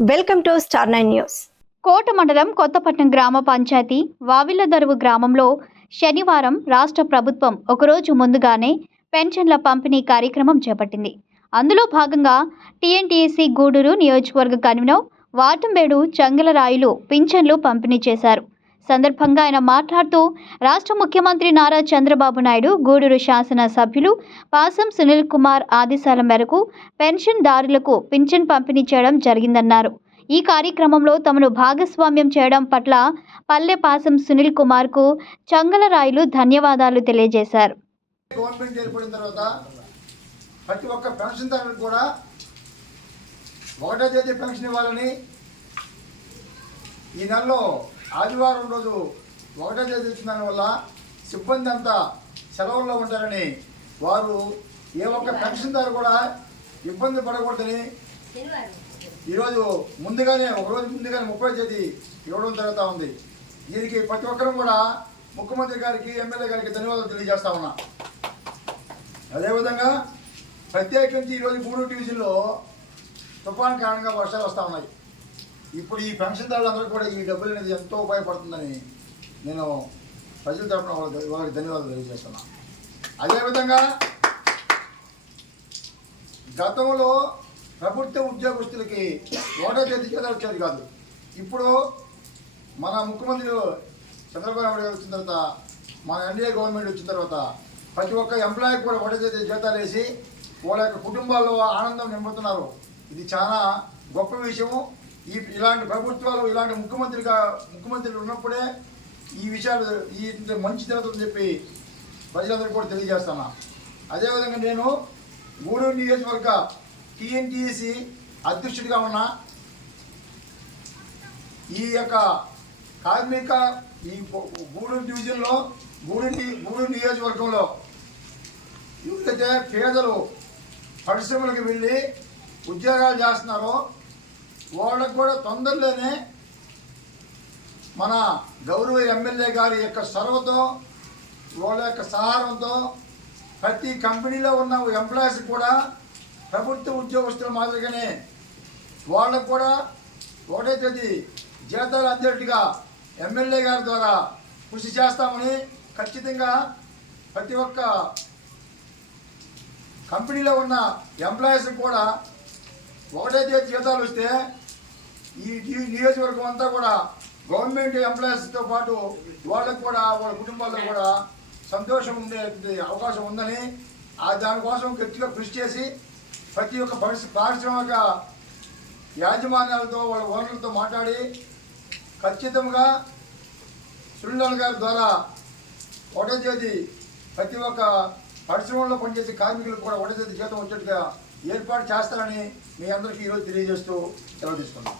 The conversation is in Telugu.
Welcome to star nine news. Kota మండలం కొత్తపట్నం గ్రామ పంచాయతీ వావిల్లదరువు గ్రామంలో శనివారం రాష్ట్ర ప్రభుత్వం ఒకరోజు ముందుగానే పెన్షన్ల పంపిణీ కార్యక్రమం చేపట్టింది. అందులో భాగంగా టీఎన్టీఎస్సీ గూడూరు నియోజకవర్గ కన్వీనర్ వాటంబేడు చంగలరాయులు పింఛన్లు పంపిణీ చేశారు. సందర్భంగా ఆయన మాట్లాడుతూ రాష్ట్ర ముఖ్యమంత్రి నారా చంద్రబాబు నాయుడు గూడూరు శాసన సభ్యులు పాసం సునీల్ కుమార్ ఆదేశాల మేరకు పెన్షన్దారులకు పింఛన్ పంపిణీ చేయడం జరిగిందన్నారు. ఈ కార్యక్రమంలో తమను భాగస్వామ్యం చేయడం పట్ల పల్లె పాసం సునీల్ కుమార్కు చంగలరాయులు ధన్యవాదాలు తెలియజేశారు. గవర్నమెంట్ ఏర్పడిన తర్వాత ప్రతి ఒక్క పెన్షన్దారులకు కూడా ఒకటో తేదీ పెన్షన్ ఇవ్వాలని ఈ నెలలో ఆదివారం రోజు ఒకటో తేదీ వచ్చిన వల్ల సిబ్బంది అంతా సెలవుల్లో ఉంటారని వారు ఏ ఒక్క పెన్షన్దారు కూడా ఇబ్బంది పడకూడదని ఈరోజు ముందుగానే ఒకరోజు ముందుగానే ముప్పై తేదీ ఇవ్వడం జరుగుతూ ఉంది. దీనికి ప్రతి ఒక్కరూ కూడా ముఖ్యమంత్రి గారికి ఎమ్మెల్యే గారికి ధన్యవాదాలు తెలియజేస్తా ఉన్నా. అదేవిధంగా ప్రత్యేకించి ఈరోజు మూడు డివిజన్లో తుఫాన్ కారణంగా వర్షాలు వస్తూ ఉన్నాయి. ఇప్పుడు ఈ పెన్షన్దారులందరూ కూడా ఈ డబ్బులు అనేది ఎంతో ఉపయోగపడుతుందని నేను ప్రజల తరఫున వాళ్ళకి వాళ్ళకి ధన్యవాదాలు తెలియజేస్తున్నా. అదేవిధంగా గతంలో ప్రభుత్వ ఉద్యోగస్తులకి ఓటో చేతి చేత వచ్చేది కాదు. ఇప్పుడు మన ముఖ్యమంత్రి చంద్రబాబు నాయుడు వచ్చిన తర్వాత మన ఎన్డీఏ గవర్నమెంట్ వచ్చిన తర్వాత ప్రతి ఒక్క ఎంప్లాయీకి కూడా ఒకటే చేతి జీతాలు వేసి వాళ్ళ యొక్క కుటుంబాల్లో ఆనందం నింపుతున్నారు. ఇది చాలా గొప్ప విషయము. ఈ ఇలాంటి ప్రభుత్వాలు ఇలాంటి ముఖ్యమంత్రిగా ముఖ్యమంత్రులు ఉన్నప్పుడే ఈ విషయాలు ఈ మంచి జరుగుతుందని చెప్పి ప్రజలందరికీ కూడా తెలియజేస్తున్నా అదేవిధంగా నేను గూడూరు నియోజకవర్గ టీఎన్టీసీ అధ్యక్షుడిగా ఉన్నా ఈ యొక్క కార్మిక ఈ గూడూరు డివిజన్లో గూడూరు గూడూరు నియోజకవర్గంలో ఎవరైతే పేదలు పరిశ్రమలకు వెళ్ళి ఉద్యోగాలు చేస్తున్నారో వాళ్ళకు కూడా తొందరలోనే మన గౌరవ ఎమ్మెల్యే గారి యొక్క సర్వతో వాళ్ళ యొక్క సహారంతో ప్రతి కంపెనీలో ఉన్న ఎంప్లాయీస్ కూడా ప్రభుత్వ ఉద్యోగస్తుల మాదిరిగానే వాళ్ళకు కూడా ఒకటే తేదీ జీతాలు అందేట్టుగా ఎమ్మెల్యే గారి ద్వారా కృషి చేస్తామని ఖచ్చితంగా ప్రతి ఒక్క కంపెనీలో ఉన్న ఎంప్లాయీస్ కూడా ఒకటే తేదీ జీతాలు వస్తే ఈ నియోజకవర్గం అంతా కూడా గవర్నమెంట్ ఎంప్లాయీస్తో పాటు వాళ్ళకు కూడా వాళ్ళ కుటుంబాల్లో కూడా సంతోషం ఉండే అవకాశం ఉందని ఆ దానికోసం గట్టిగా కృషి చేసి ప్రతి ఒక్క పరిశ్ర పారిశ్రామిక యాజమాన్యాలతో వాళ్ళ ఓనర్లతో మాట్లాడి ఖచ్చితంగా సునీల్ గారి ద్వారా ఒకటో తేదీ ప్రతి ఒక్క పరిశ్రమలో పనిచేసే కార్మికులకు కూడా ఒకటో తేదీ జీతం వచ్చేట్టుగా ఏర్పాటు చేస్తారని మీ అందరికీ ఈరోజు తెలియజేస్తూ సెలవు తీసుకున్నాం